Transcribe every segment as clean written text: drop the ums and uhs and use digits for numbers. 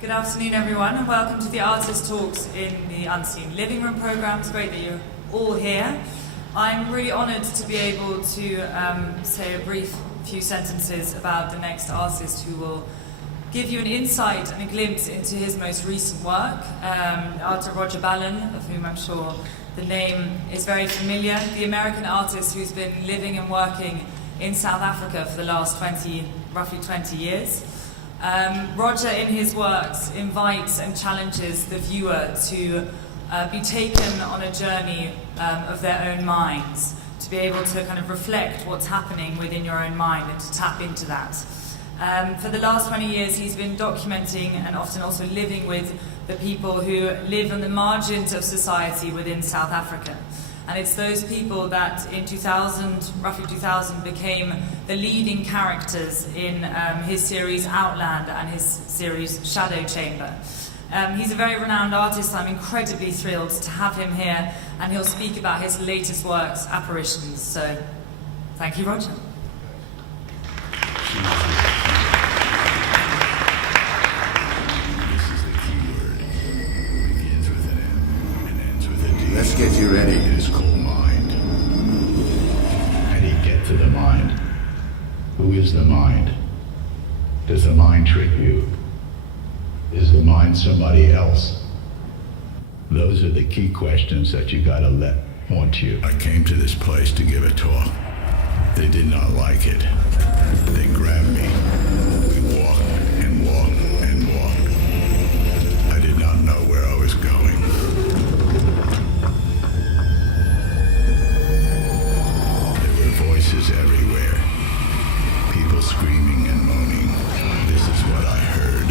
Good afternoon, everyone, and welcome to the Artist Talks in the Unseen Living Room programme. It's great that you're all here. I'm really honoured to be able to say a brief few sentences about the next artist who will give you an insight and a glimpse into his most recent work, art Roger Ballen, of whom I'm sure the name is very familiar, the American artist who's been living and working in South Africa for the last roughly 20 years. Roger, in his works, invites and challenges the viewer to be taken on a journey of their own minds, to be able to kind of reflect what's happening within your own mind and to tap into that. For the last 20 years, he's been documenting and often also living with the people who live on the margins of society within South Africa. And it's those people that in roughly 2000, became the leading characters in his series Outland and his series Shadow Chamber. He's a very renowned artist. I'm incredibly thrilled to have him here, and he'll speak about his latest works, Apparitions. So, thank you, Roger. This is the key word. Begins with an M and ends with a D. Let's get you ready. It is called mind. How do you get to the mind? Who is the mind? Does the mind trick you? Is the mind somebody else? Those are the key questions that you gotta let haunt you. I came to this place to give a talk. They did not like it. They grabbed me. We walked and walked and walked. I did not know where I was going. There were voices everywhere. People screaming and moaning. This is what I heard.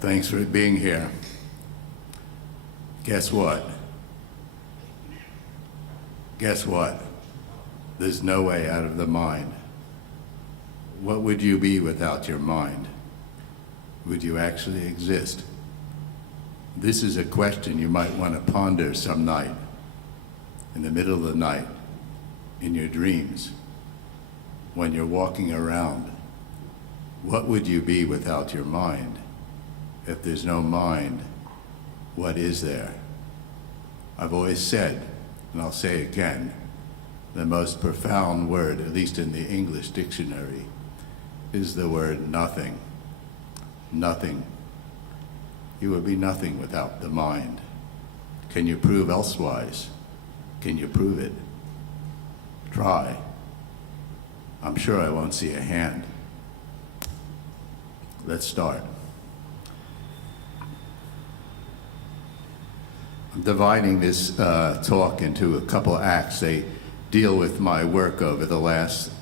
Thanks for being here. Guess what? Guess what? There's no way out of the mind. What would you be without your mind? Would you actually exist? This is a question you might want to ponder some night, in the middle of the night, in your dreams, when you're walking around. What would you be without your mind? If there's no mind, what is there? I've always said, and I'll say again, the most profound word, at least in the English dictionary, is the word nothing. Nothing. You would be nothing without the mind. Can you prove elsewise? Can you prove it? Try. I'm sure I won't see a hand. Let's start. I'm dividing this talk into a couple acts. They deal with my work over the last,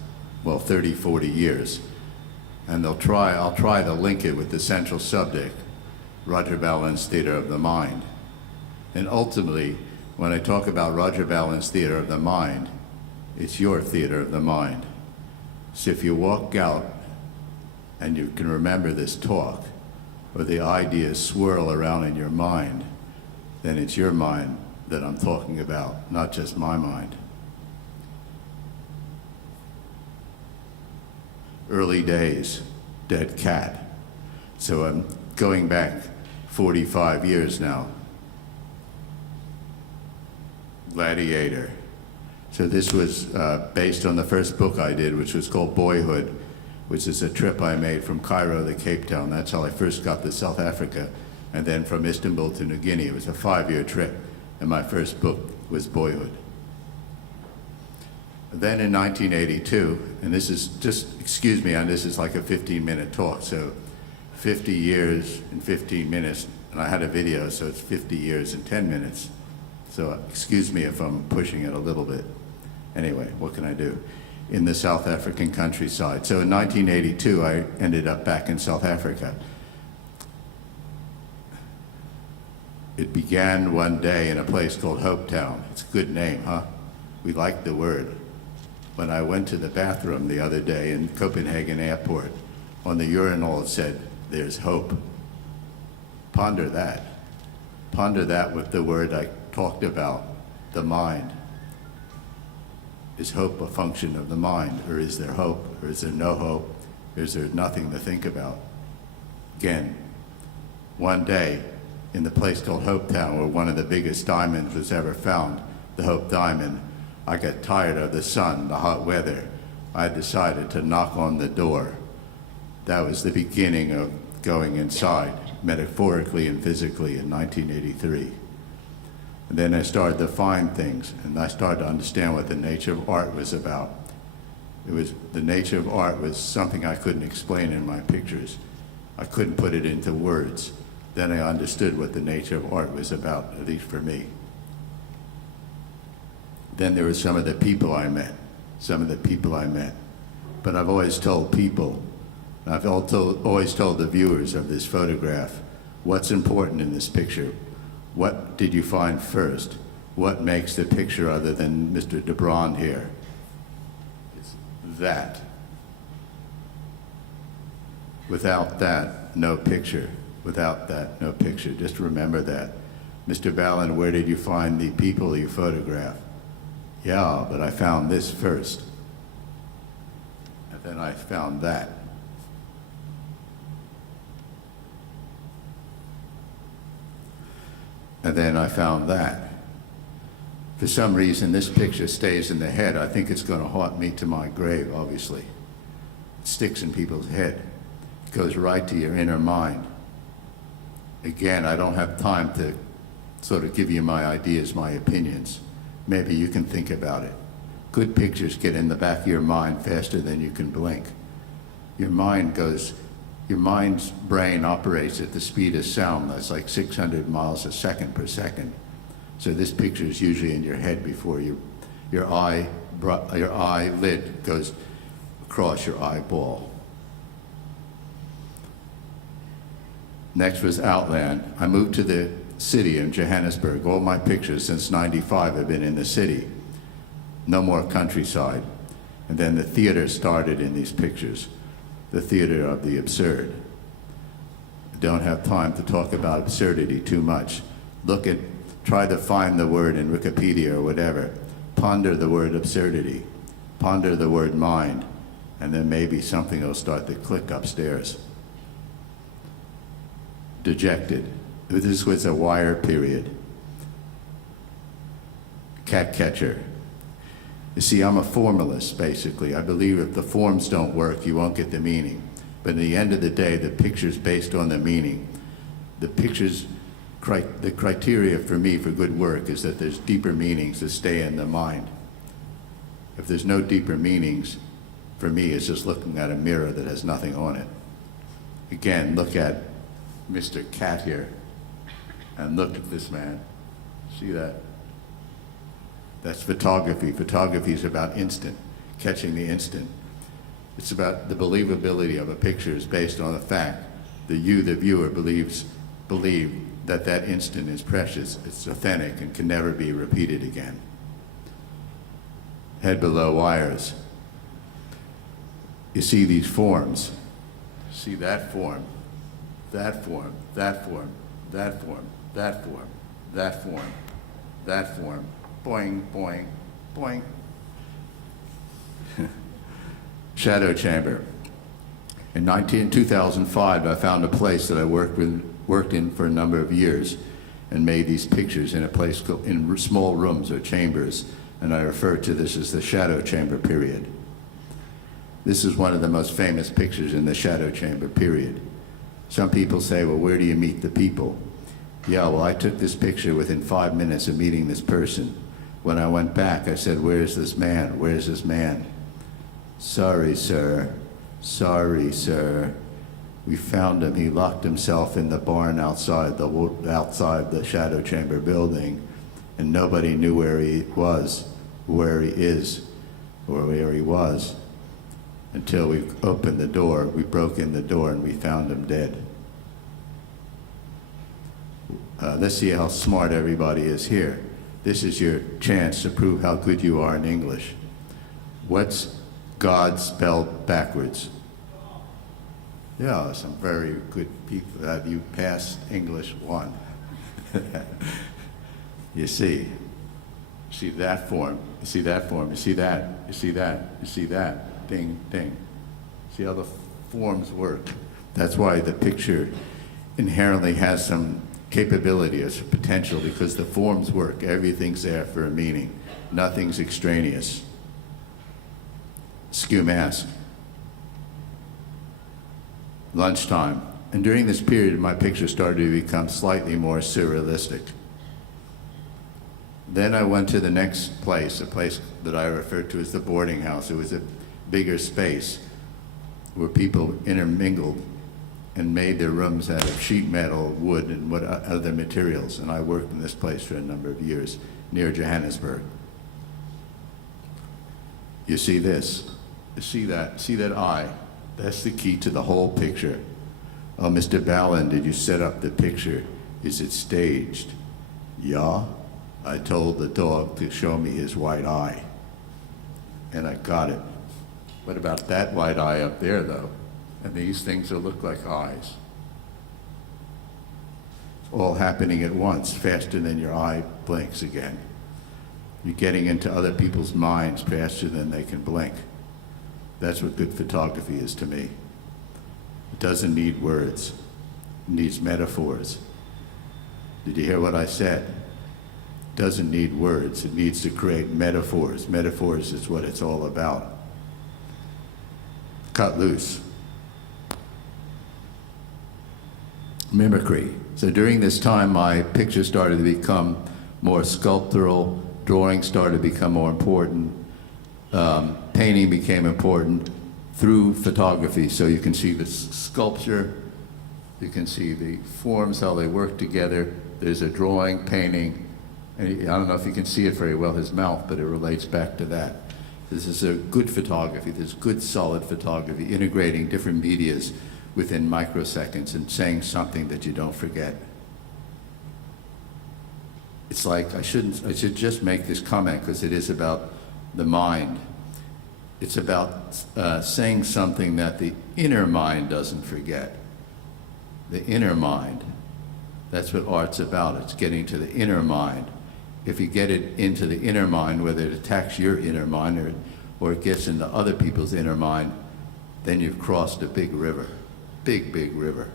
30, 40 years. And I'll try to link it with the central subject, Roger Ballen's Theater of the Mind. And ultimately, when I talk about Roger Ballen's Theater of the Mind, it's your theater of the mind. So if you walk out and you can remember this talk, or the ideas swirl around in your mind, then it's your mind that I'm talking about, not just my mind. early days, dead cat. So I'm going back 45 years now. Gladiator. So this was based on the first book I did, which was called Boyhood, which is a trip I made from Cairo to Cape Town. That's how I first got to South Africa, and then from Istanbul to New Guinea. It was a 5-year trip, and my first book was Boyhood. Then in 1982, and this is just, excuse me, and this is like a 15-minute talk, so 50 years in 15 minutes, and I had a video, so it's 50 years in 10 minutes. So excuse me if I'm pushing it a little bit. Anyway, what can I do? In the South African countryside. So in 1982, I ended up back in South Africa. It began one day in a place called Hope Town. It's a good name, huh? We like the word. When I went to the bathroom the other day in Copenhagen Airport, on the urinal it said, "There's hope." Ponder that. Ponder that with the word I talked about, the mind. Is hope a function of the mind, or is there hope, or is there no hope, or is there nothing to think about? Again, one day in the place called Hope Town, where one of the biggest diamonds was ever found, the Hope Diamond, I got tired of the sun, the hot weather. I decided to knock on the door. That was the beginning of going inside, metaphorically and physically, in 1983. And then I started to find things, and I started to understand what the nature of art was about. The nature of art was something I couldn't explain in my pictures. I couldn't put it into words. Then I understood what the nature of art was about, at least for me. Then there were some of the people I met. But I've always told people, I've always told the viewers of this photograph, what's important in this picture? What did you find first? What makes the picture other than Mr. DeBron here? It's that. Without that, no picture. Without that, no picture. Just remember that. Mr. Ballen, where did you find the people you photographed? Yeah, but I found this first. And then I found that. And then I found that. For some reason, this picture stays in the head. I think it's going to haunt me to my grave, obviously. It sticks in people's head. It goes right to your inner mind. Again, I don't have time to sort of give you my ideas, my opinions. Maybe you can think about it. Good pictures get in the back of your mind faster than you can blink. Your mind's brain operates at the speed of sound. That's like 600 miles a second per second. So this picture is usually in your head before your eyelid goes across your eyeball. Next was Outland. I moved to the city in Johannesburg. All my pictures since '95 have been in the city. No more countryside. And then the theater started in these pictures. The theater of the absurd. I don't have time to talk about absurdity too much. Try to find the word in Wikipedia or whatever. Ponder the word absurdity. Ponder the word mind. And then maybe something will start to click upstairs. Dejected. This was a wire period. Cat catcher. You see, I'm a formalist, basically. I believe if the forms don't work, you won't get the meaning. But at the end of the day, the picture's based on the meaning. The criteria for me for good work is that there's deeper meanings that stay in the mind. If there's no deeper meanings, for me, it's just looking at a mirror that has nothing on it. Again, look at Mr. Cat here, and look at this man. See that? That's photography. Photography is about instant, catching the instant. It's about the believability of a picture is based on the fact that you, the viewer, believe that that instant is precious, it's authentic, and can never be repeated again. Head below wires. You see these forms. See that form, that form, that form, that form, that form, that form, that form. Boing, boing, boing. Shadow chamber. In 2005, I found a place that I worked in for a number of years and made these pictures in a place in small rooms or chambers, and I refer to this as the shadow chamber period. This is one of the most famous pictures in the shadow chamber period. Some people say, well, where do you meet the people? Yeah, well, I took this picture within 5 minutes of meeting this person. When I went back, I said, where's this man? Where's this man? Sorry, sir. Sorry, sir. We found him. He locked himself in the barn outside the shadow chamber building, and nobody knew where he was, where he is, or where he was, until we opened the door. We broke in the door and we found him dead. Let's see how smart everybody is here. This is your chance to prove how good you are in English. What's God spelled backwards? Yeah, some very good people. Have you passed English 1? You see that form, you see that form, you see that, you see that, you see that, ding, ding. See how the forms work? That's why the picture inherently has some capability or some potential, because the forms work. Everything's there for a meaning. Nothing's extraneous. Skew mask. Lunchtime. And during this period, my picture started to become slightly more surrealistic. Then I went to the next place, a place that I referred to as the boarding house. It was a bigger space where people intermingled and made their rooms out of sheet metal, wood, and other materials. And I worked in this place for a number of years, near Johannesburg. You see this? You see that? See that eye? That's the key to the whole picture. Oh, Mr. Ballen, did you set up the picture? Is it staged? Yeah. I told the dog to show me his white eye. And I got it. What about that white eye up there, though? And these things that look like eyes. It's all happening at once, faster than your eye blinks again. You're getting into other people's minds faster than they can blink. That's what good photography is to me. It doesn't need words. It needs metaphors. Did you hear what I said? It doesn't need words. It needs to create metaphors. Metaphors is what it's all about. Cut loose. Mimicry. So during this time, my pictures started to become more sculptural. Drawing started to become more important. Painting became important through photography. So you can see the sculpture, you can see the forms, how they work together. There's a drawing, painting, and I don't know if you can see it very well, his mouth, but it relates back to that. This is a good photography. There's good, solid photography, integrating different medias within microseconds and saying something that you don't forget. It's like I should just make this comment because it is about the mind. It's about saying something that the inner mind doesn't forget. The inner mind. That's what art's about. It's getting to the inner mind. If you get it into the inner mind, whether it attacks your inner mind or it gets into other people's inner mind, then you've crossed a big river. Big, big river.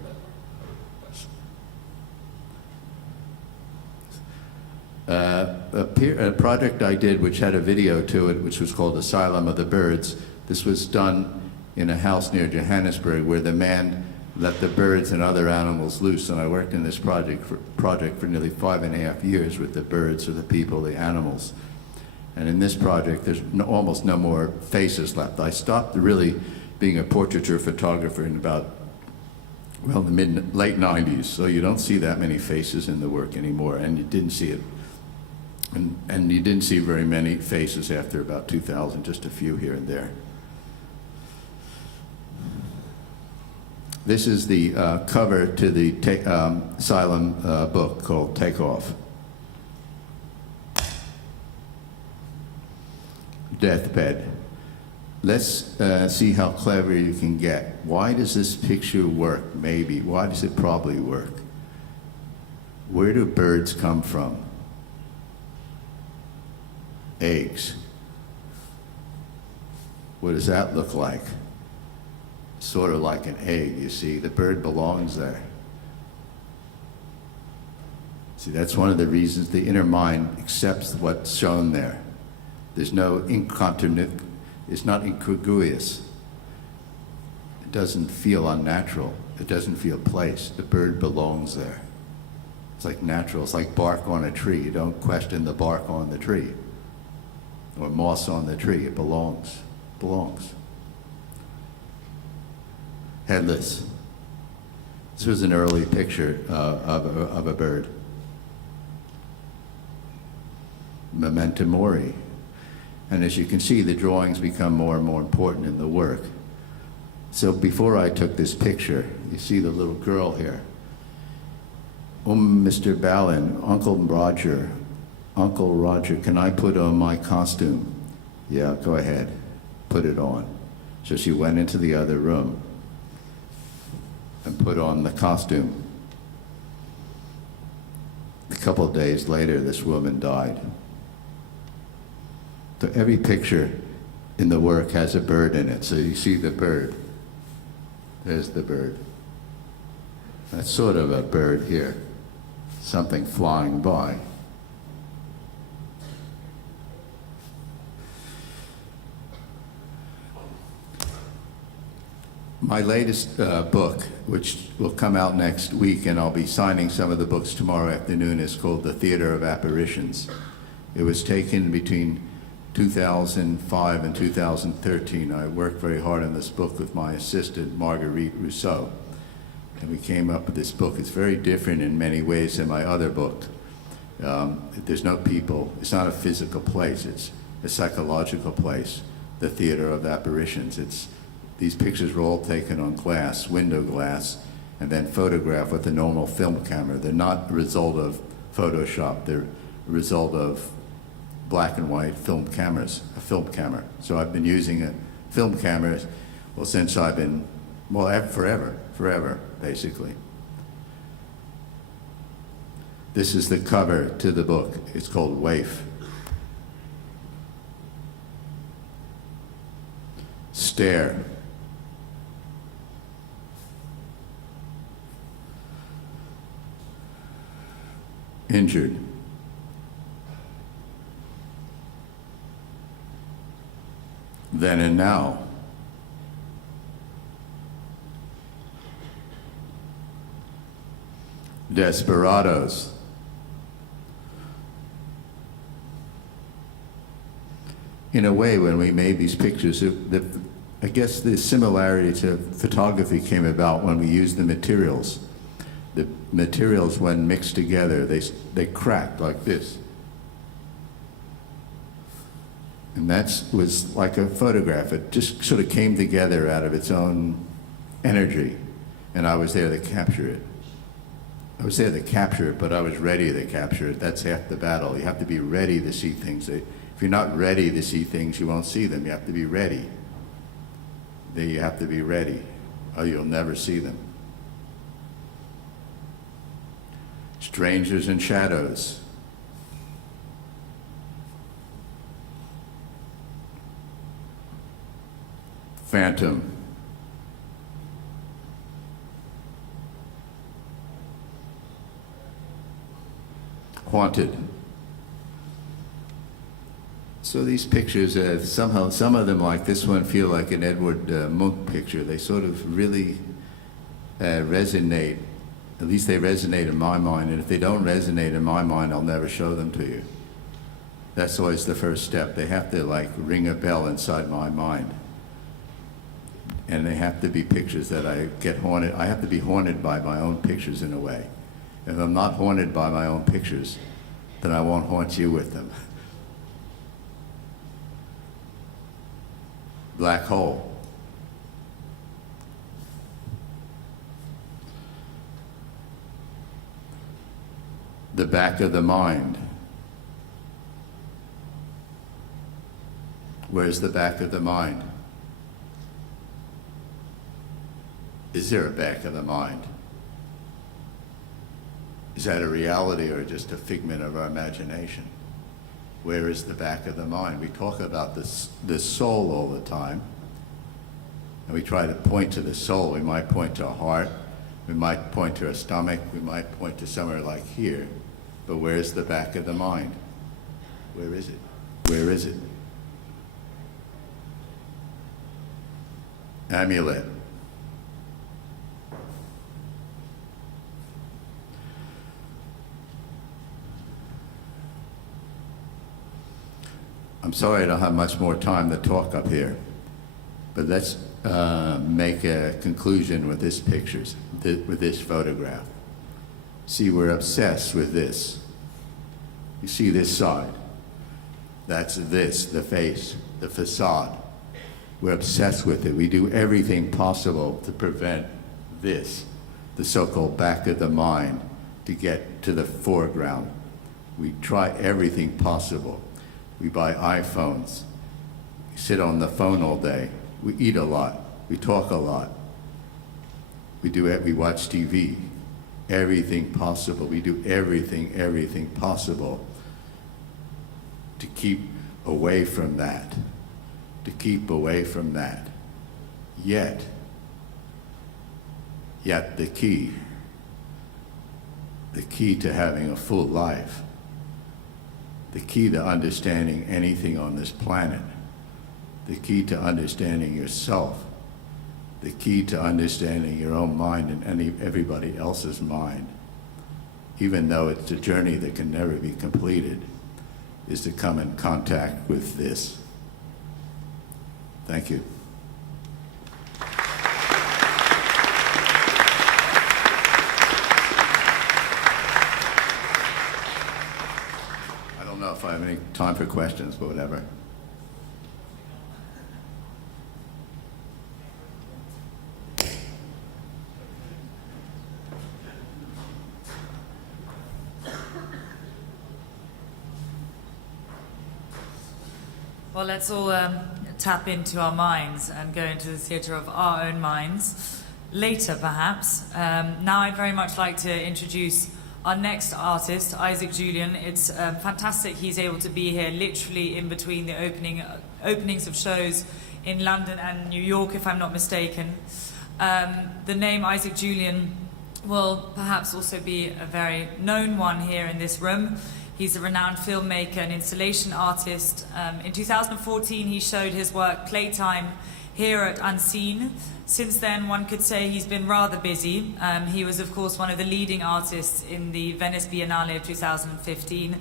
A project I did which had a video to it, which was called Asylum of the Birds. This was done in a house near Johannesburg where the man let the birds and other animals loose, and I worked in this project for nearly 5.5 years with the birds, or the people, the animals. And in this project, there's almost no more faces left. I stopped really being a portraiture photographer in about, well, the late 90s, so you don't see that many faces in the work anymore, and you didn't see it. And you didn't see very many faces after about 2000, just a few here and there. This is the cover to the Asylum book called Takeoff. Deathbed. Let's see how clever you can get. Why does this picture work? Maybe. Why does it probably work? Where do birds come from? Eggs. What does that look like? sort of like an egg, you see. The bird belongs there. See, that's one of the reasons the inner mind accepts what's shown there. There's no it's not incongruous. It doesn't feel unnatural. It doesn't feel placed. The bird belongs there. It's like natural. It's like bark on a tree. You don't question the bark on the tree or moss on the tree. It belongs. Belongs. Headless. This was an early picture of a bird. Memento mori. And as you can see, the drawings become more and more important in the work. So before I took this picture, you see the little girl here. Mr. Ballen, Uncle Roger, can I put on my costume? Yeah, go ahead, put it on. So she went into the other room and put on the costume. A couple of days later, this woman died. So every picture in the work has a bird in it. So you see the bird. There's the bird. That's sort of a bird here. Something flying by. My latest book, which will come out next week, and I'll be signing some of the books tomorrow afternoon, is called The Theater of Apparitions. It was taken between 2005 and 2013. I worked very hard on this book with my assistant, Marguerite Rousseau, and we came up with this book. It's very different in many ways than my other book. There's no people. It's not a physical place. It's a psychological place, the Theater of Apparitions. These pictures were all taken on glass, window glass, and then photographed with a normal film camera. They're not a result of Photoshop. They're a result of black and white film cameras, a film camera. So I've been using a film camera, well, since I've been, well, forever, basically. This is the cover to the book. It's called Waif. Stare. Injured. Then and now. Desperados. In a way, when we made these pictures, I guess the similarity to photography came about when we used the materials. The materials, when mixed together, they cracked like this. And that was like a photograph. It just sort of came together out of its own energy. And I was there to capture it. I was there to capture it, but I was ready to capture it. That's half the battle. You have to be ready to see things. If you're not ready to see things, you won't see them. You have to be ready. Then you have to be ready, or you'll never see them. Strangers and shadows. Phantom. Haunted. So these pictures, somehow, some of them, like this one, feel like an Edward Munch picture. They sort of really resonate. At least they resonate in my mind. And if they don't resonate in my mind, I'll never show them to you. That's always the first step. They have to like ring a bell inside my mind. And they have to be pictures that I get haunted. I have to be haunted by my own pictures in a way. If I'm not haunted by my own pictures, then I won't haunt you with them. Black hole. The back of the mind. Where's the back of the mind? Is there a back of the mind? Is that a reality or just a figment of our imagination? Where is the back of the mind? We talk about the soul all the time. And we try to point to the soul. We might point to a heart. We might point to a stomach. We might point to somewhere like here. But where's the back of the mind? Where is it? Where is it? Amulet. I'm sorry I don't have much more time to talk up here, but let's make a conclusion with this pictures, with this photograph. See, we're obsessed with this. You see this side? That's this, the face, the facade. We're obsessed with it. We do everything possible to prevent this, the so-called back of the mind, to get to the foreground. We try everything possible. We buy iPhones. We sit on the phone all day. We eat a lot. We talk a lot. We watch TV. Everything possible. We do everything possible to keep away from that. To keep away from that. Yet the key to having a full life, the key to understanding anything on this planet, the key to understanding yourself, the key to understanding your own mind and everybody else's mind, even though it's a journey that can never be completed, is to come in contact with this. Thank you. I don't know if I have any time for questions, but whatever. Well, let's all tap into our minds and go into the theatre of our own minds later, perhaps. Now I'd very much like to introduce our next artist, Isaac Julien. It's fantastic he's able to be here literally in between the openings of shows in London and New York, if I'm not mistaken. The name Isaac Julien will perhaps also be a very known one here in this room. He's a renowned filmmaker and installation artist. In 2014, he showed his work Playtime here at Unseen. Since then, one could say he's been rather busy. He was, of course, one of the leading artists in the Venice Biennale of 2015.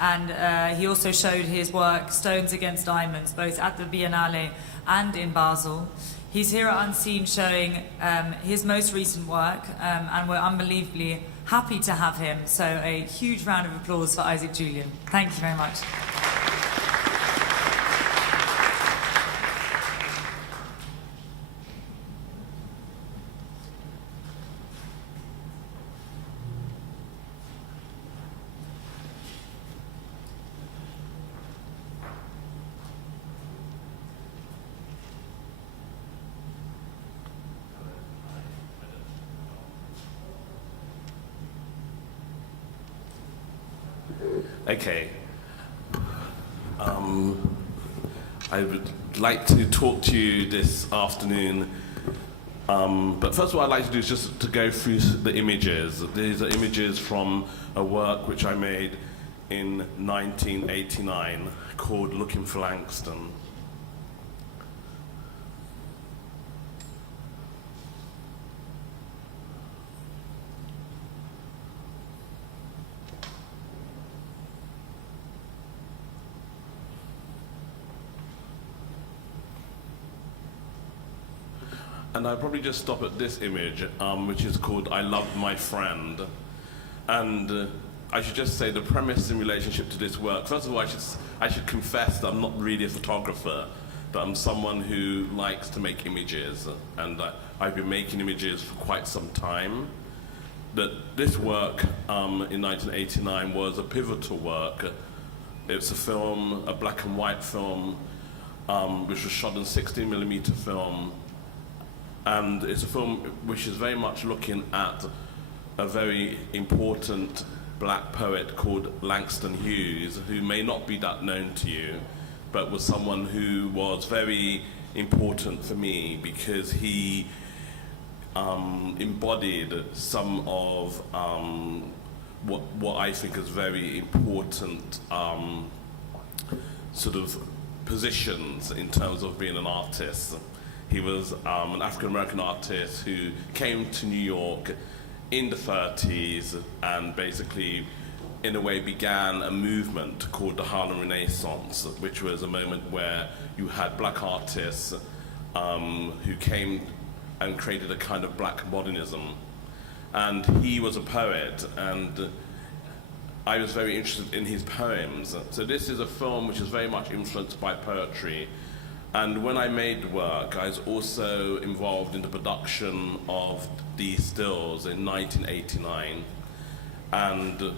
And he also showed his work, Stones Against Diamonds, both at the Biennale and in Basel. He's here at Unseen showing his most recent work, and we're unbelievably happy to have him. So a huge round of applause for Isaac Julien. Thank you very much. Okay. I would like to talk to you this afternoon, but first of all I'd like to do is just to go through the images. These are images from a work which I made in 1989 called Looking for Langston. And I'll probably just stop at this image, which is called I Loved My Friend. And I should just say the premise in relationship to this work, first of all, I should confess that I'm not really a photographer, but I'm someone who likes to make images, and I've been making images for quite some time. That this work in 1989 was a pivotal work. It's a film, a black and white film, which was shot in 16mm film. And it's a film which is very much looking at a very important black poet called Langston Hughes, who may not be that known to you, but was someone who was very important for me because he embodied some of what I think is very important sort of positions in terms of being an artist. He was an African-American artist who came to New York in the 30s and basically, in a way, began a movement called the Harlem Renaissance, which was a moment where you had black artists who came and created a kind of black modernism. And he was a poet, and I was very interested in his poems. So this is a film which is very much influenced by poetry. And when I made the work, I was also involved in the production of these stills in 1989. And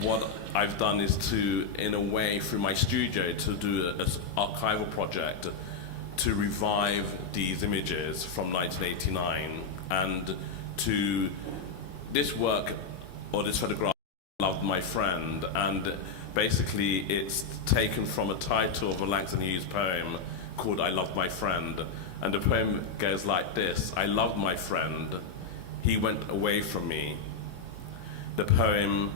what I've done is to, in a way, through my studio, to do an archival project to revive these images from 1989. And to this work, or this photograph, Loved My Friend, and basically it's taken from a title of a Langston Hughes poem called I Loved My Friend. And the poem goes like this: I loved my friend, he went away from me. The poem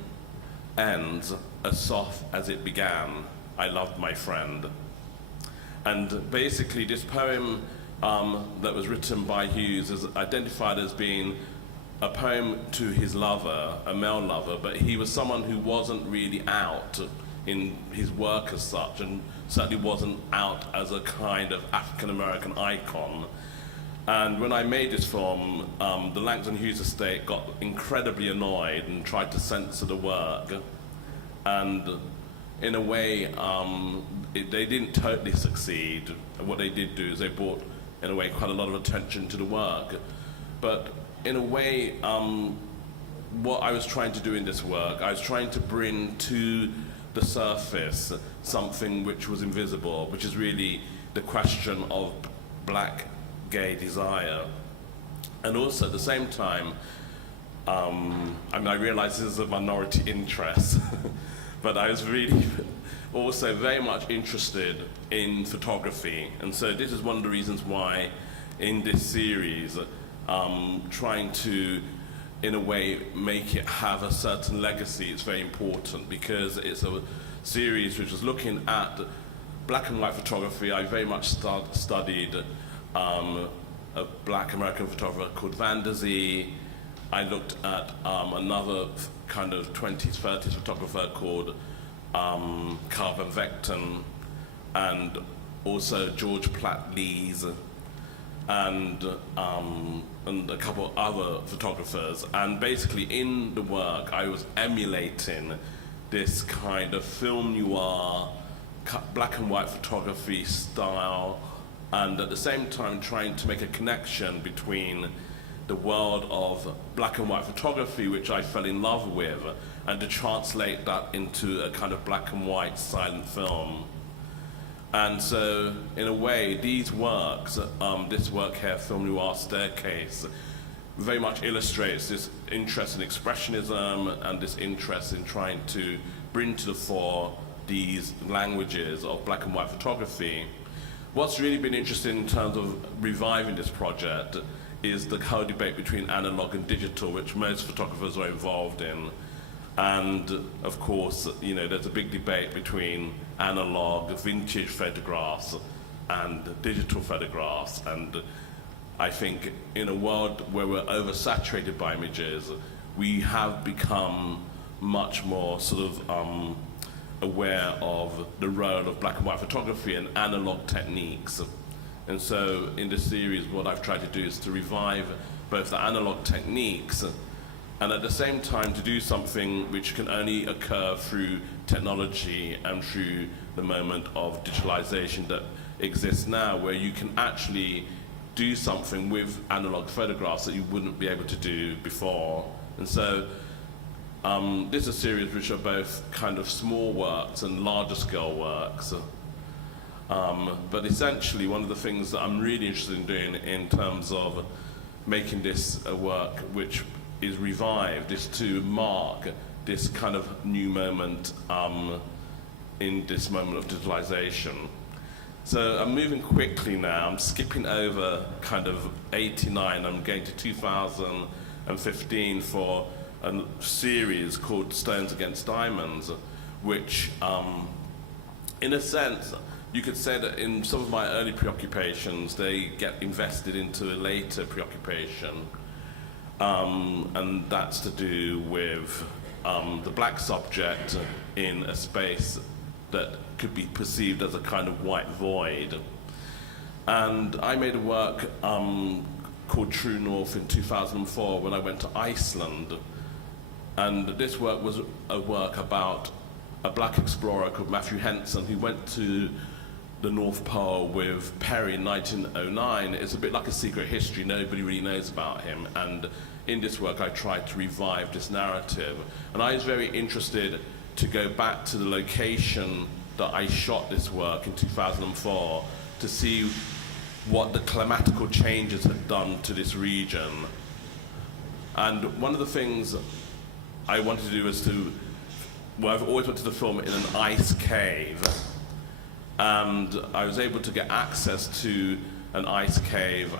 ends as soft as it began, I loved my friend. And basically this poem that was written by Hughes is identified as being a poem to his lover, a male lover, but he was someone who wasn't really out in his work as such, and certainly wasn't out as a kind of African-American icon. And when I made this film, the Langston Hughes estate got incredibly annoyed and tried to censor the work. And in a way, they didn't totally succeed. What they did do is they brought, in a way, quite a lot of attention to the work. But in a way, what I was trying to do in this work, I was trying to bring to the surface something which was invisible, which is really the question of black gay desire. And also at the same time, I mean, I realize this is a minority interest, but I was really also very much interested in photography. And so this is one of the reasons why in this series, trying to, in a way, make it have a certain legacy is very important, because it's a series which is looking at black and white photography. I very much studied a black American photographer called Van der Zee. I looked at another kind of 20s, 30s photographer called Carl van Vechten, and also George Platt-Lees, and a couple of other photographers. And basically in the work I was emulating this kind of film noir, black and white photography style, and at the same time trying to make a connection between the world of black and white photography, which I fell in love with, and to translate that into a kind of black and white silent film. And so, in a way, these works, this work here, Film Noir Staircase, very much illustrates this interest in expressionism and this interest in trying to bring to the fore these languages of black and white photography. What's really been interesting in terms of reviving this project is the co-debate between analog and digital, which most photographers are involved in. And of course, you know, there's a big debate between analog, vintage photographs and digital photographs. And I think in a world where we're oversaturated by images, we have become much more sort of aware of the role of black and white photography and analog techniques. And so in this series, what I've tried to do is to revive both the analog techniques and at the same time to do something which can only occur through technology and through the moment of digitalization that exists now, where you can actually do something with analog photographs that you wouldn't be able to do before. And so this is a series which are both kind of small works and larger scale works. But essentially one of the things that I'm really interested in doing in terms of making this a work which is revived is to mark this kind of new moment in this moment of digitalization. So I'm moving quickly now. I'm skipping over kind of 89. I'm going to 2015 for a series called Stones Against Diamonds, which, in a sense, you could say that in some of my early preoccupations, they get invested into a later preoccupation. And that's to do with the black subject in a space that could be perceived as a kind of white void. And I made a work called True North in 2004 when I went to Iceland. And this work was a work about a black explorer called Matthew Henson who went to the North Pole with Perry in 1909. It's a bit like a secret history, nobody really knows about him. And in this work I tried to revive this narrative. And I was very interested to go back to the location that I shot this work in 2004 to see what the climatical changes had done to this region. And one of the things I wanted to do was I've always wanted to film in an ice cave. And I was able to get access to an ice cave.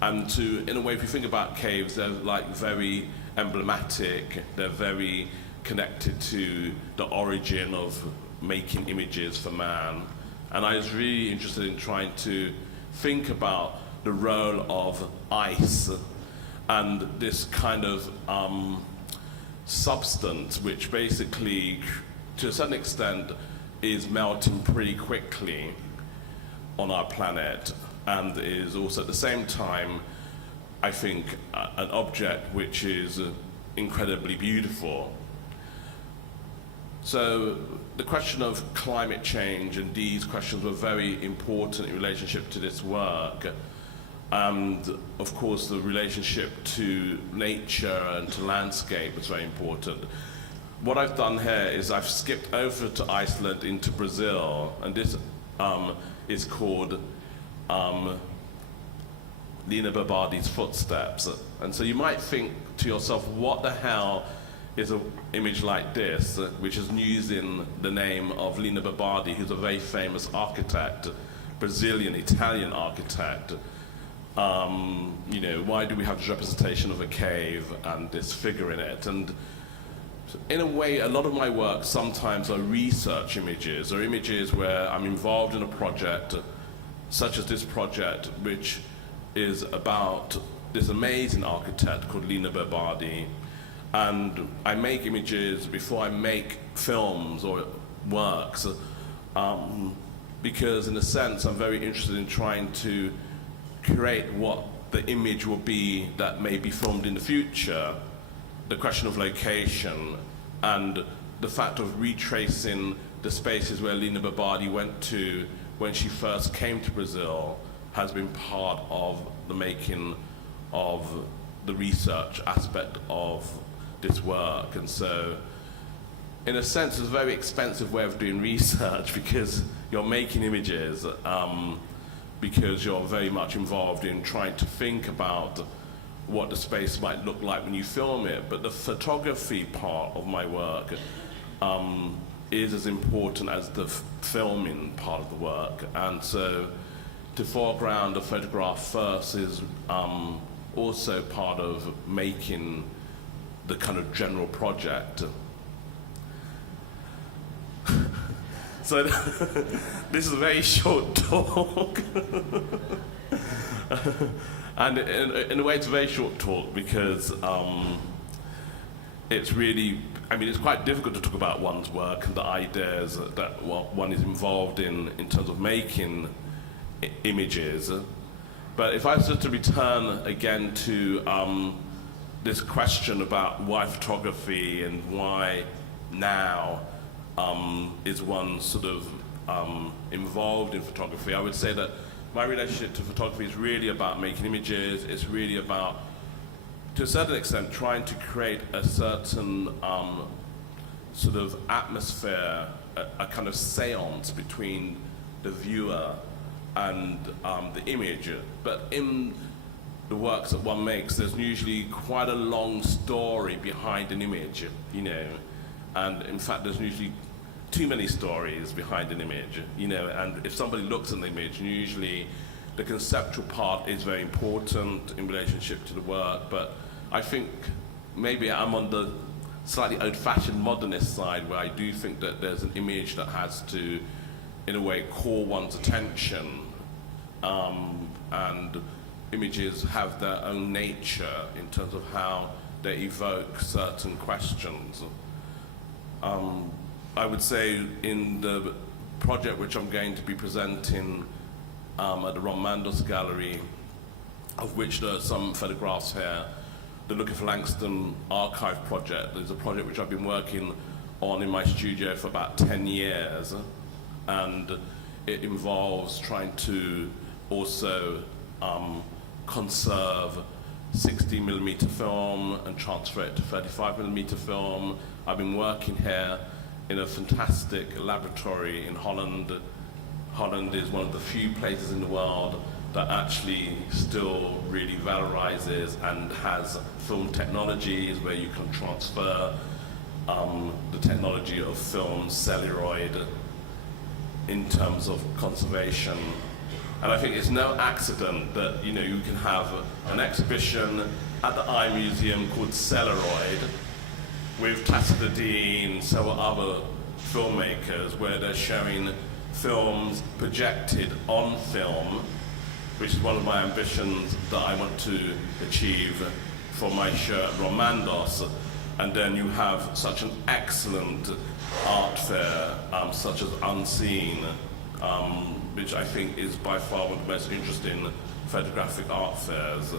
And in a way, if you think about caves, they're like very emblematic. They're very connected to the origin of making images for man. And I was really interested in trying to think about the role of ice and this kind of substance which basically, to a certain extent, is melting pretty quickly on our planet and is also at the same time, I think, an object which is incredibly beautiful. So the question of climate change and these questions were very important in relationship to this work. And of course the relationship to nature and to landscape was very important. What I've done here is I've skipped over to Iceland into Brazil, and this is called Lina Babadi's Footsteps. And so you might think to yourself, what the hell is an image like this, which is using the name of Lina Babadi, who's a very famous architect, Brazilian, Italian architect. You know, why do we have this representation of a cave and this figure in it? And in a way, a lot of my work sometimes are research images, or images where I'm involved in a project, such as this project, which is about this amazing architect called Lina Babadi. And I make images before I make films or works, because in a sense I'm very interested in trying to create what the image will be that may be filmed in the future, the question of location, and the fact of retracing the spaces where Lina Babadi went to when she first came to Brazil has been part of the making of the research aspect of this work. And so, in a sense, it's a very expensive way of doing research because you're making images, because you're very much involved in trying to think about what the space might look like when you film it. But the photography part of my work is as important as the filming part of the work. And so to foreground a photograph first is also part of making the kind of general project. So this is a very short talk. And in a way it's a very short talk because it's really, I mean, it's quite difficult to talk about one's work and the ideas that one is involved in terms of making images. But if I was to return again to this question about why photography and why now is one sort of involved in photography, I would say that my relationship to photography is really about making images. It's really about, to a certain extent, trying to create a certain sort of atmosphere, a kind of seance between the viewer and the image. But in the works that one makes, there's usually quite a long story behind an image, you know. And in fact, there's usually too many stories behind an image, you know, and if somebody looks at the image, usually the conceptual part is very important in relationship to the work, but I think maybe I'm on the slightly old-fashioned modernist side, where I do think that there's an image that has to, in a way, call one's attention, and images have their own nature in terms of how they evoke certain questions. I would say in the project which I'm going to be presenting at the Ron Mandos Gallery, of which there are some photographs here, the Looking for Langston archive project is a project which I've been working on in my studio for about 10 years, and it involves trying to also conserve 60mm film and transfer it to 35mm film. I've been working here in a fantastic laboratory in Holland. Holland is one of the few places in the world that actually still really valorizes and has film technologies where you can transfer the technology of film celluloid in terms of conservation. And I think it's no accident that, you know, you can have an exhibition at the Eye Museum called Celluloid with Tacita Dean and several other filmmakers, where they're showing films projected on film, which is one of my ambitions that I want to achieve for my show at Ron Mandos. And then you have such an excellent art fair, such as Unseen, which I think is by far one of the most interesting photographic art fairs.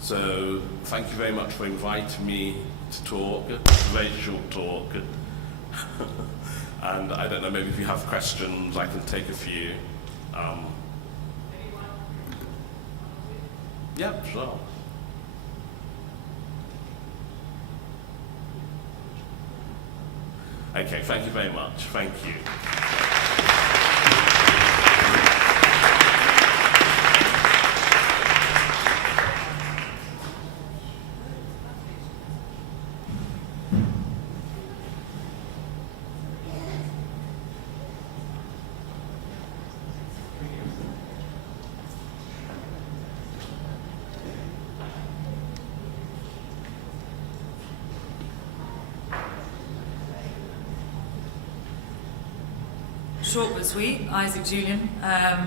So thank you very much for inviting me to talk, very short talk. And I don't know, maybe if you have questions, I can take a few. Yeah, sure. Okay, thank you very much. Thank you. Short but sweet, Isaac Julien.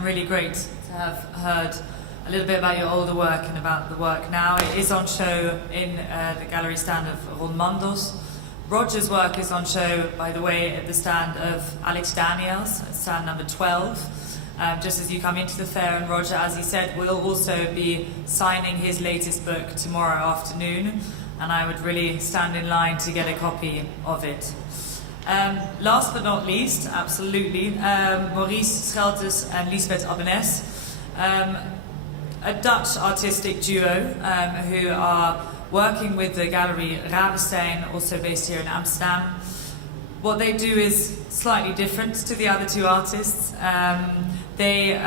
Really great to have heard a little bit about your older work and about the work now. It is on show in the gallery stand of Ron Mandos. Roger's work is on show, by the way, at the stand of Alex Daniels, stand number 12. Just as you come into the fair, and Roger, as he said, will also be signing his latest book tomorrow afternoon, and I would really stand in line to get a copy of it. Last but not least, absolutely, Maurice Scheltens and Scheltens Abbenes, a Dutch artistic duo who are working with the gallery Ravenstein, also based here in Amsterdam. What they do is slightly different to the other two artists. They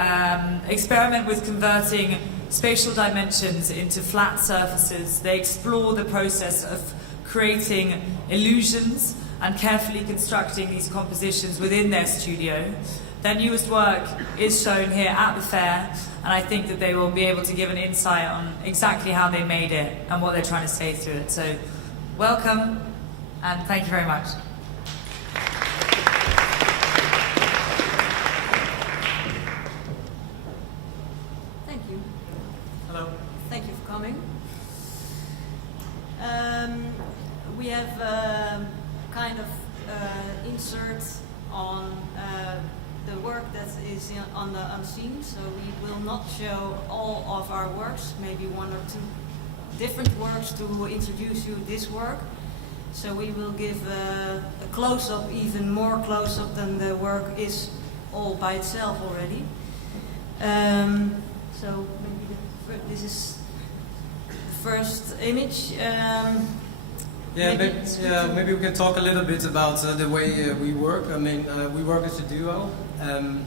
experiment with converting spatial dimensions into flat surfaces. They explore the process of creating illusions and carefully constructing these compositions within their studio. Their newest work is shown here at the fair, and I think that they will be able to give an insight on exactly how they made it and what they're trying to say through it. So, welcome, and thank you very much. Thank you. Hello. Thank you for coming. We have kind of insert on the work that is on the Unseen, so we will not show all of our works, maybe one or two different works to introduce you this work. So we will give a close-up, even more close-up than the work is all by itself already. So maybe this is the first image. Maybe we can talk a little bit about the way we work. I mean, we work as a duo.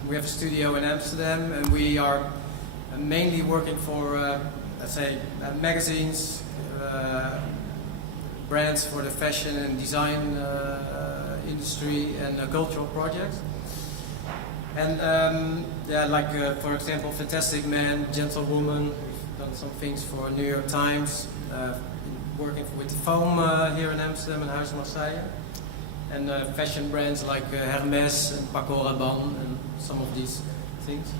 We have a studio in Amsterdam, and we are mainly working for, let's say, magazines, brands for the fashion and design industry and cultural projects. And for example, Fantastic Man, Gentlewoman. We've done some things for New York Times, working with foam here in Amsterdam and Huis Marseille. And fashion brands like Hermes and Paco Rabanne and some of these things.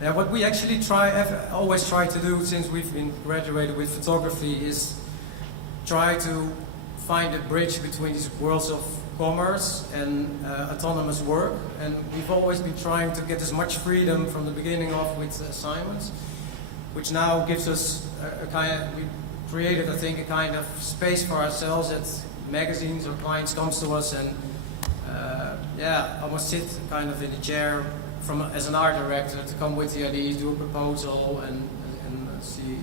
What we actually always try to do since we've been graduated with photography is try to find a bridge between these worlds of commerce and autonomous work. And we've always been trying to get as much freedom from the beginning of with assignments, which now gives us we created, I think, a kind of space for ourselves that magazines or clients comes to us and almost sit kind of in a chair as an art director to come with the ideas, do a proposal, and see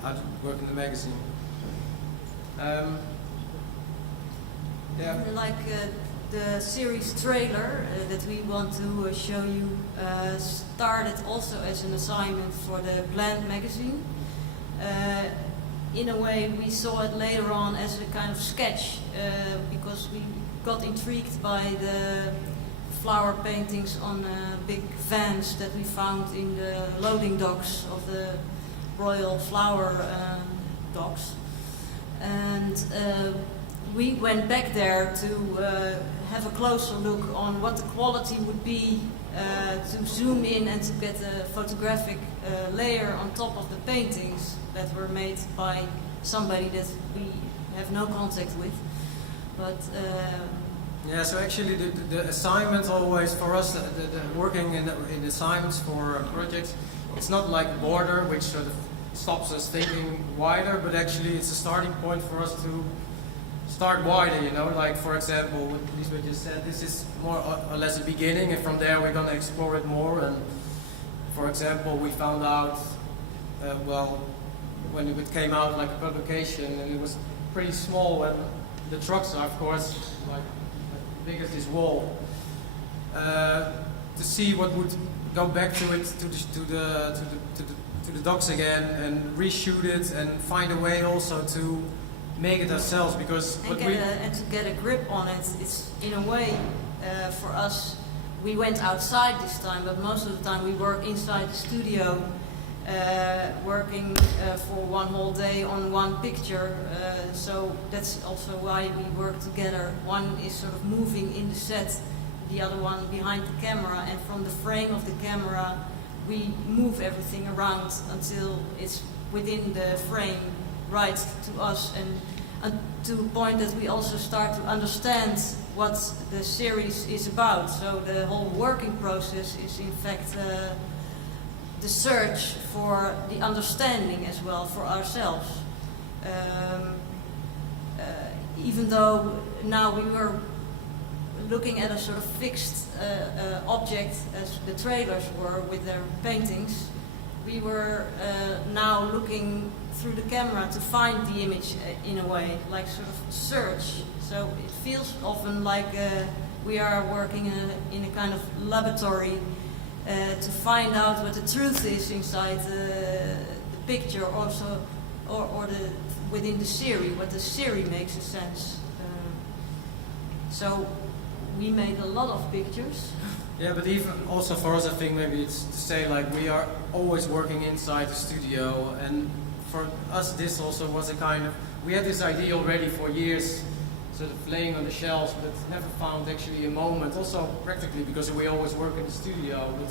how to work in the magazine. Like the series trailer that we want to show you started also as an assignment for the Ballen magazine. In a way, we saw it later on as a kind of sketch because we got intrigued by the flower paintings on big vans that we found in the loading docks of the Royal Flower docks. And we went back there to have a closer look on what the quality would be to zoom in and to get a photographic layer on top of the paintings that were made by somebody that we have no contact with. But so actually the assignment always for us, the working in assignments for projects, it's not like a border which sort of stops us thinking wider, but actually it's a starting point for us to start wider, like for example, what Lisbeth just said, this is more or less a beginning, and from there we're going to explore it more. And for example, we found out, when it came out like a publication, and it was pretty small, and the trucks are of course like big as this wall, to see what would go back to it, to the docks again, and reshoot it, and find a way also to make it ourselves, because and to get a grip on it. It's in a way for us. We went outside this time, but most of the time we work inside the studio, working for one whole day on one picture. So that's also why we work together. One is sort of moving in the set, the other one behind the camera, and from the frame of the camera we move everything around until it's within the frame, right to us, and to a point that we also start to understand what the series is about. So the whole working process is in fact the search for the understanding as well for ourselves. Even though now we were looking at a sort of fixed object as the trailers were with their paintings, we were now looking through the camera to find the image in a way, like sort of search. So it feels often like we are working in a kind of laboratory to find out what the truth is inside the picture, also, or within the series, what the series makes a sense. So we made a lot of pictures. Yeah, but even also for us, I think maybe it's to say like we are always working inside the studio, and for us this also was a kind of, we had this idea already for years, sort of laying on the shelves, but never found actually a moment, also practically because we always work in the studio. But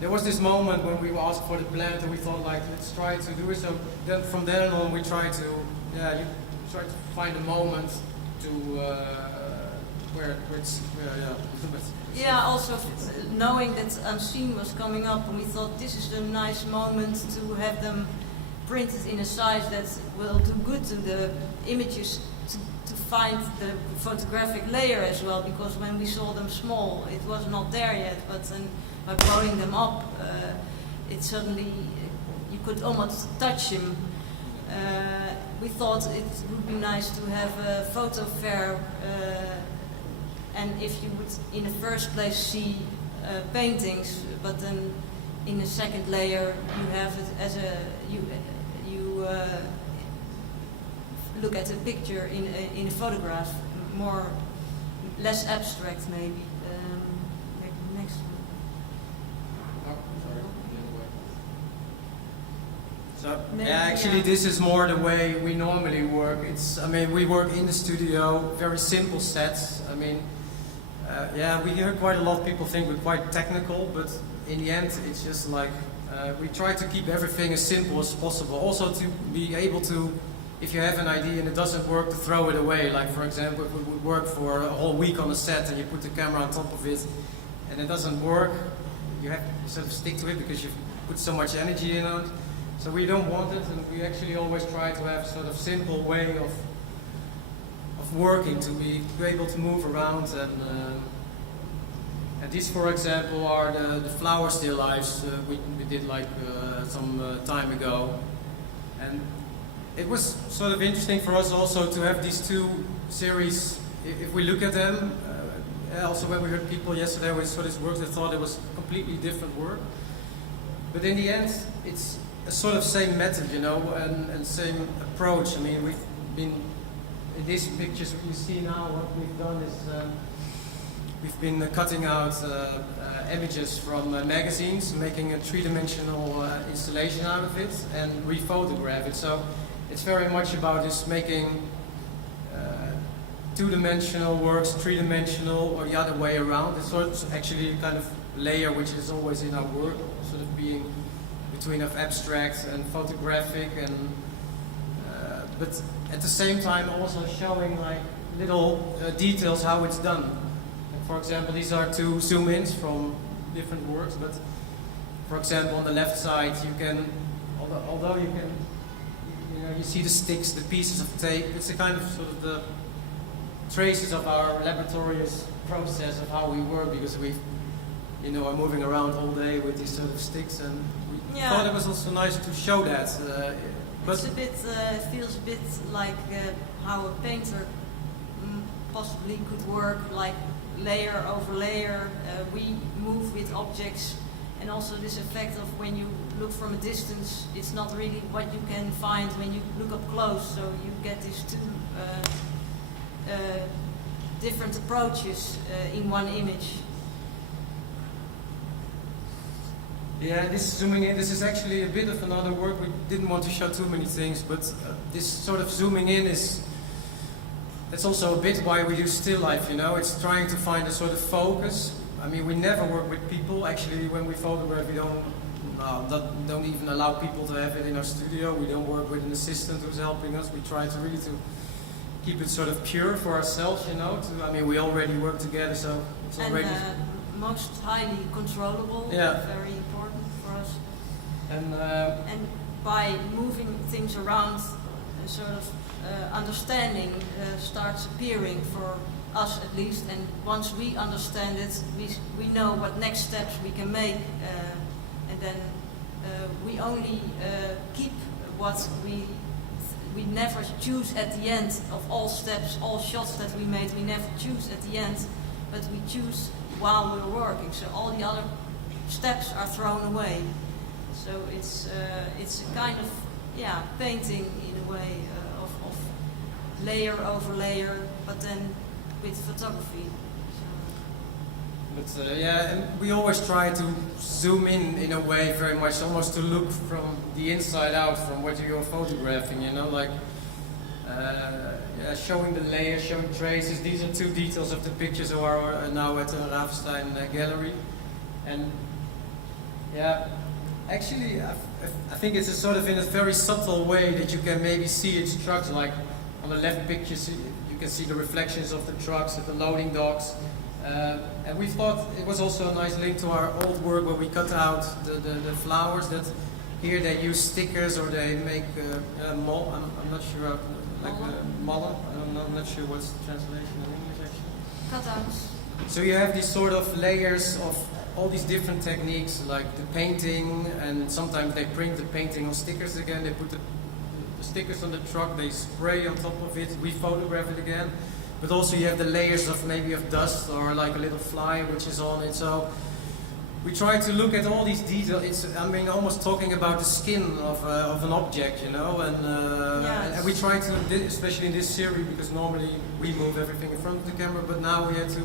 there was this moment when we were asked for the plant and we thought like, let's try to do it. So then from then on we try to, you try to find a moment to also knowing that Unseen was coming up, and we thought this is a nice moment to have them printed in a size that will do good to the images, to find the photographic layer as well, because when we saw them small it was not there yet, but then by blowing them up it suddenly, you could almost touch them. We thought it would be nice to have a photo fair, and if you would in the first place see paintings, but then in a second layer you have it as a, you look at a picture in a photograph, less abstract maybe. Maybe next one. Oh, sorry, the other way. So, Maybe, yeah, actually, yeah. this is more the way we normally work. I mean, we work in the studio, very simple sets. I mean, yeah, we hear quite a lot of people think we're quite technical, but in the end, it's just like we try to keep everything as simple as possible. Also, to be able to, if you have an idea and it doesn't work, to throw it away. Like, for example, if we would work for a whole week on a set and you put the camera on top of it and it doesn't work, you have to sort of stick to it because you've put so much energy in it. So we don't want it, and we actually always try to have sort of simple way of working, to be able to move around. And these, for example, are the flower still lifes we did like some time ago. And it was sort of interesting for us also to have these two series. If we look at them, also when we heard people yesterday when we saw this work, they thought it was completely different work. But in the end, it's a sort of same method, you know, and same approach. I mean, we've been, in these pictures what you see now, what we've done is we've been cutting out images from magazines, making a three-dimensional installation out of it, and rephotograph it. So it's very much about just making two-dimensional works three-dimensional, or the other way around. It's sort of actually a kind of layer which is always in our work, sort of being between of abstract and photographic, and but at the same time also showing like little details how it's done. And for example, these are two zoom-ins from different works, but for example on the left side you can, although you can, you see the sticks, the pieces of tape. It's a kind of sort of the traces of our laborious process of how we work, because we, are moving around all day with these sort of sticks, and we thought it was also nice to show that. But it's a bit, feels a bit like how a painter possibly could work, like layer over layer. We move with objects, and also this effect of when you look from a distance, it's not really what you can find when you look up close. So you get these two different approaches in one image. yeah, this zooming in, this is actually a bit of another work. We didn't want to show too many things, but this sort of zooming in that's also a bit why we do still life, It's trying to find a sort of focus. I mean, we never work with people. Actually, when we photograph, we don't even allow people to have it in our studio. We don't work with an assistant who's helping us. We try to really keep it sort of pure for ourselves, we already work together, so it's already... most highly controllable, very important for us. And by moving things around, a sort of understanding starts appearing for us at least, and once we understand it, we know what next steps we can make, and then we only keep what we never choose at the end of all steps, all shots that we made, we never choose at the end, but we choose while we're working. So all the other steps are thrown away. So it's a kind of painting in a way of layer over layer, but then with photography. But and we always try to zoom in a way very much, almost to look from the inside out, from what you're photographing, showing the layers, showing traces. These are two details of the pictures who are now at the Ravenstein Gallery. And actually I think it's a sort of in a very subtle way that you can maybe see its trucks, like on the left picture you can see the reflections of the trucks at the loading docks. And we thought it was also a nice link to our old work where we cut out the flowers. That here they use stickers, or they make I'm not sure, like Ballen. I'm not sure what's the translation in English actually. Cutouts. So you have these sort of layers of all these different techniques, like the painting, and sometimes they print the painting on stickers again. They put the stickers on the truck, they spray on top of it, we photograph it again. But also you have the layers of maybe of dust, or like a little fly which is on it. So we try to look at all these details. I mean, almost talking about the skin of an object, you know, and we try to, especially in this series, because normally we move everything in front of the camera, but now we had to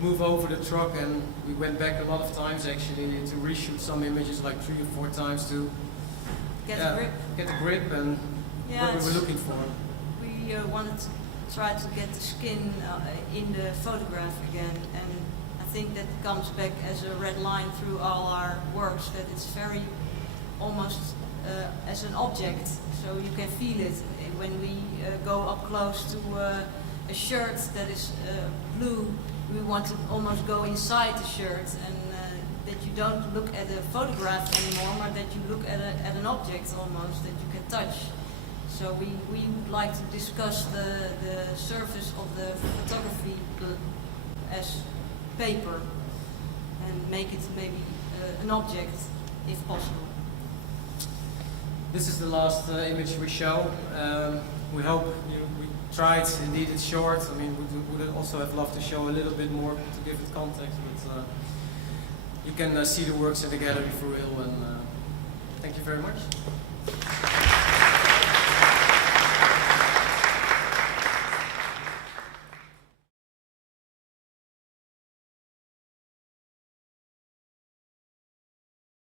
move over the truck, and we went back a lot of times actually to reshoot some images, like 3 or 4 times to Get the grip and what we were looking for. We wanted to try to get the skin in the photograph again, and I think that comes back as a red line through all our works, that it's very almost as an object, so you can feel it. When we go up close to a shirt that is blue, we want to almost go inside the shirt, and that you don't look at a photograph anymore, but that you look at an object almost that you can touch. So we would like to discuss the surface of the photography as paper and make it maybe an object if possible. This is the last image we show. We hope we tried. Indeed, it's short. I mean, we would also have loved to show a little bit more to give it context, but you can see the works at the gallery for real. And thank you very much.